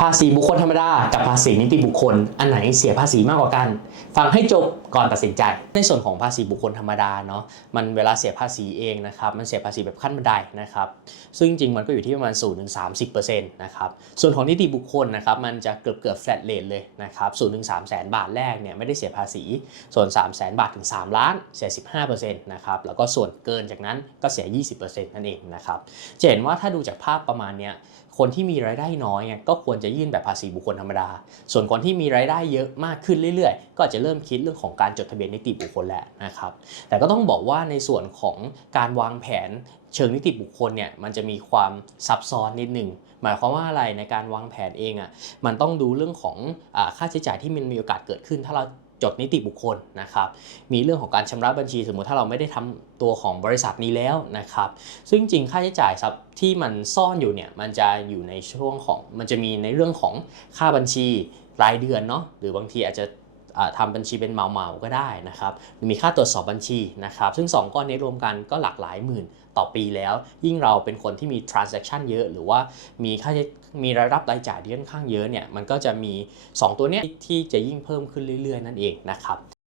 ภาษีบุคคลธรรมดา กับภาษีนิติบุคคล อันไหนเสียภาษีมากกว่ากัน ฟังให้จบก่อนตัดสินใจ ในส่วนของภาษีบุคคลธรรมดาเนาะมันเวลาเสียภาษีเองนะครับมันเสียภาษีแบบขั้นบันไดนะครับซึ่งจริงๆมันก็อยู่ที่ประมาณ0ถึง30%นะครับส่วนของนิติบุคคลนะครับมันจะเกือบเกือบแฟลตเลทเลยนะครับ0ถึง3แสนบาทแรกเนี่ยไม่ได้เสียภาษีส่วน3 0 0แสนบาทถึง 3 ล้านเสีย15%นะครับแล้วก็ส่วนเกินจากนั้นก็เสีย20%นั่นเองนะครับจะเห็นว่าถ้าดูจากภาพประมาณเนี้ย คนที่มีรายได้น้อยเนี่ยก็ควรจะยื่นแบบภาษีบุคคลธรรมดา ส่วนคนที่มีรายได้เยอะมากขึ้นเรื่อยๆ ก็อาจจะเริ่มคิดเรื่องของการจดทะเบียนนิติบุคคลแล้วนะครับ แต่ก็ต้องบอกว่าในส่วนของการวางแผนเชิงนิติบุคคลเนี่ยมันจะมีความซับซ้อนนิดหนึ่งหมายความว่าอะไรในการวางแผนเองอะ่ะมันต้องดูเรื่องของอค่าใช้จ่ายที่มันมีโอกาสเกิดขึ้น ถ้าเรา จดนิติบุคคลนะครับ มีเรื่องของการชำระบัญชีสมมุติถ้าเราไม่ได้ทำตัวของบริษัทนี้แล้วนะครับ ซึ่งจริงค่าใช้จ่ายครับที่มันซ่อนอยู่เนี่ยมันจะอยู่ในช่วงของมันจะมีในเรื่องของค่าบัญชีรายเดือนเนาะหรือบางทีอาจจะ ทำบัญชีเป็นเมาๆก็ได้นะครับ มีค่าตรวจสอบบัญชีนะครับ ซึ่ง 2 ก้อนนี้รวมกันก็หลากหลายหมื่นต่อปีแล้ว ยิ่งเราเป็นคนที่มี transaction เยอะ หรือว่ามีค่ามีรายรับรายจ่ายที่ค่อนข้างเยอะเนี่ย มันก็จะมี 2 ตัวเนี้ยที่จะยิ่งเพิ่มขึ้นเรื่อยๆ นั่นเองนะครับ